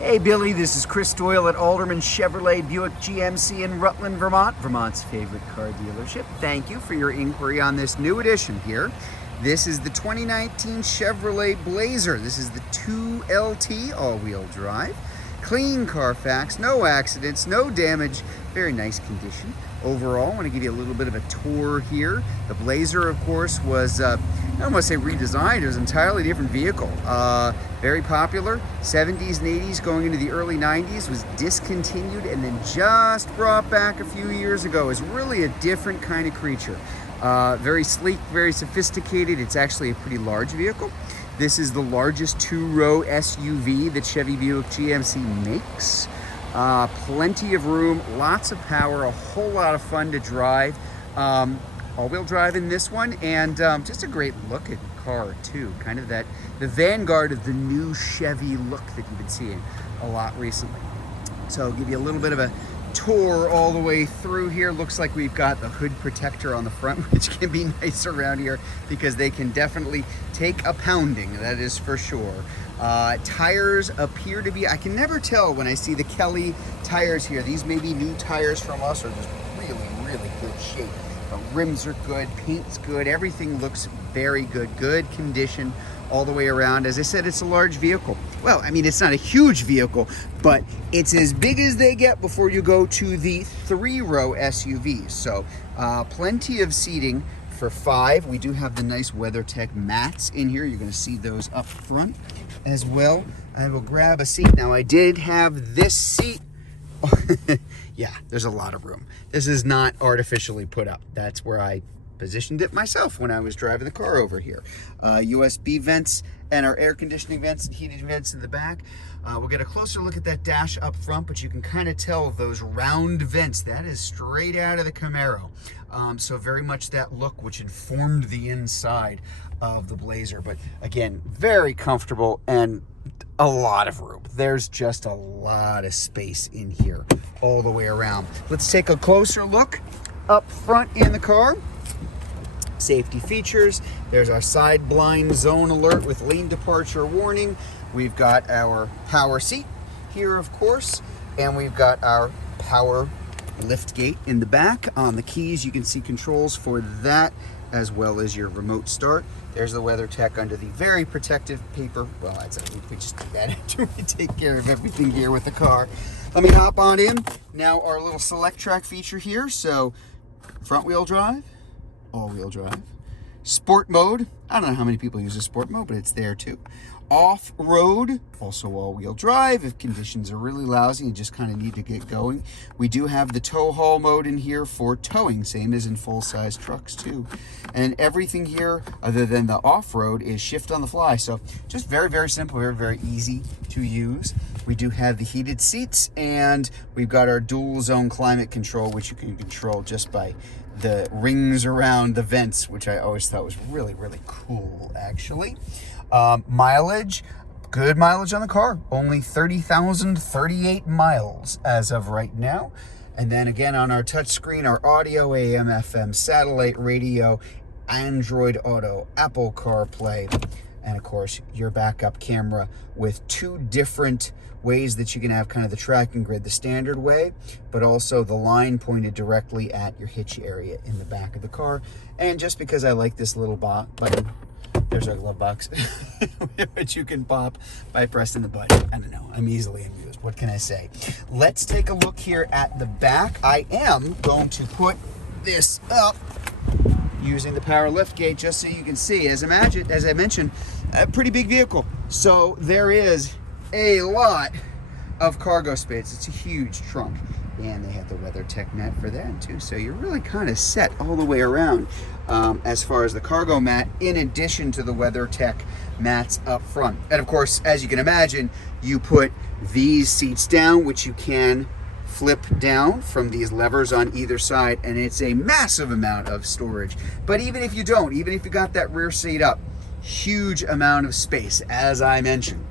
Hey Billy, this is Chris Doyle at Alderman Chevrolet Buick GMC in Rutland, Vermont, Vermont's favorite car dealership. Thank you for your inquiry on this new edition here. This is the 2019 Chevrolet Blazer. This is the 2LT all-wheel drive. Clean Carfax, no accidents, no damage, very nice condition. Overall, I want to give you a little bit of a tour here. The Blazer, of course, was, I don't want to say redesigned, it was an entirely different vehicle. Very popular, 70s and 80s going into the early 90s, was discontinued and then just brought back a few years ago. It's really a different kind of creature. Very sleek, very sophisticated. It's actually a pretty large vehicle. This is the largest two-row SUV that Chevy Buick GMC makes. Plenty of room, lots of power, a whole lot of fun to drive. All-wheel drive in this one, and just a great looking car too. Kind of the vanguard of the new Chevy look that you've been seeing a lot recently. So I'll give you a little bit of a tour all the way through here. Looks like we've got the hood protector on the front, which can be nice around here because they can definitely take a pounding, that is for sure. Tires appear to be, I can never tell when I see the Kelly tires here. These may be new tires from us or just really good shape. The rims are good, paint's good, everything looks very good, good condition all the way around. As I said, it's a large vehicle. Well, I mean, it's not a huge vehicle, but it's as big as they get before you go to the three-row SUVs. So plenty of seating for 5. We do have the nice WeatherTech mats in here. You're going to see those up front as well. I will grab a seat. Now, I did have this seat. Yeah, there's a lot of room. This is not artificially put up. That's where I positioned it myself when I was driving the car over here. USB vents and our air conditioning vents and heated vents in the back. We'll get a closer look at that dash up front, but you can kind of tell those round vents. That is straight out of the Camaro. So very much that look which informed the inside of the Blazer. But again, very comfortable and a lot of room. There's just a lot of space in here all the way around. Let's take a closer look up front in the car. Safety features. There's our side blind zone alert with lane departure warning. We've got our power seat here, of course, and we've got our power lift gate in the back. On the keys, you can see controls for that as well as your remote start. There's the WeatherTech under the very protective paper. Well, we just do that after we take care of everything here with the car. Let me hop on in. Now our little select track feature here. So front wheel drive, all-wheel drive, sport mode. I don't know how many people use the sport mode, but it's there too. Off-road, also all-wheel drive if conditions are really lousy and just kind of need to get going. We do have the tow haul mode in here for towing, same as in full-size trucks too. And everything here, other than the off-road, is shift on the fly. So just very simple, very easy to use. We do have the heated seats, and we've got our dual zone climate control, which you can control just by the rings around the vents, which I always thought was really cool, actually. Mileage, good mileage on the car. Only 30,038 miles as of right now. And then again on our touchscreen, our audio, AM, FM, satellite radio, Android Auto, Apple CarPlay, and of course your backup camera with 2 different ways that you can have kind of the tracking grid, the standard way, but also the line pointed directly at your hitch area in the back of the car. And just because I like this little button, there's our glove box, which you can pop by pressing the button. I don't know, I'm easily amused. What can I say? Let's take a look here at the back. I am going to put this up using the power lift gate just so you can see. As I mentioned, a pretty big vehicle. So there is a lot of cargo space. It's a huge trunk. And they have the WeatherTech mat for that too. So you're really kind of set all the way around as far as the cargo mat, in addition to the WeatherTech mats up front. And of course, as you can imagine, you put these seats down, which you can flip down from these levers on either side, and it's a massive amount of storage. But even if you don't, even if you got that rear seat up, huge amount of space, as I mentioned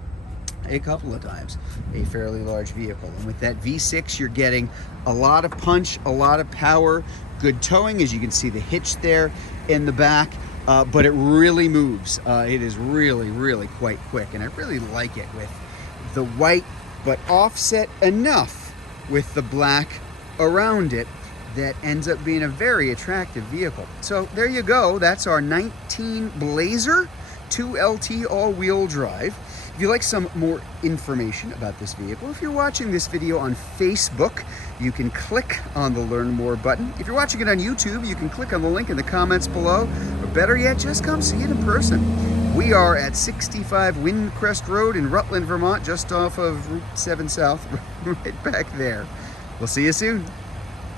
a couple of times, a fairly large vehicle. And with that V6, you're getting a lot of punch, a lot of power, good towing, as you can see the hitch there in the back, but it really moves. It is really quite quick, and I really like it with the white but offset enough with the black around it that ends up being a very attractive vehicle. So there you go. That's our 19 Blazer 2LT all-wheel drive. If you'd like some more information about this vehicle, if you're watching this video on Facebook, you can click on the Learn More button. If you're watching it on YouTube, you can click on the link in the comments below, or better yet, just come see it in person. We are at 65 Windcrest Road in Rutland, Vermont, just off of Route 7 South, right back there. We'll see you soon.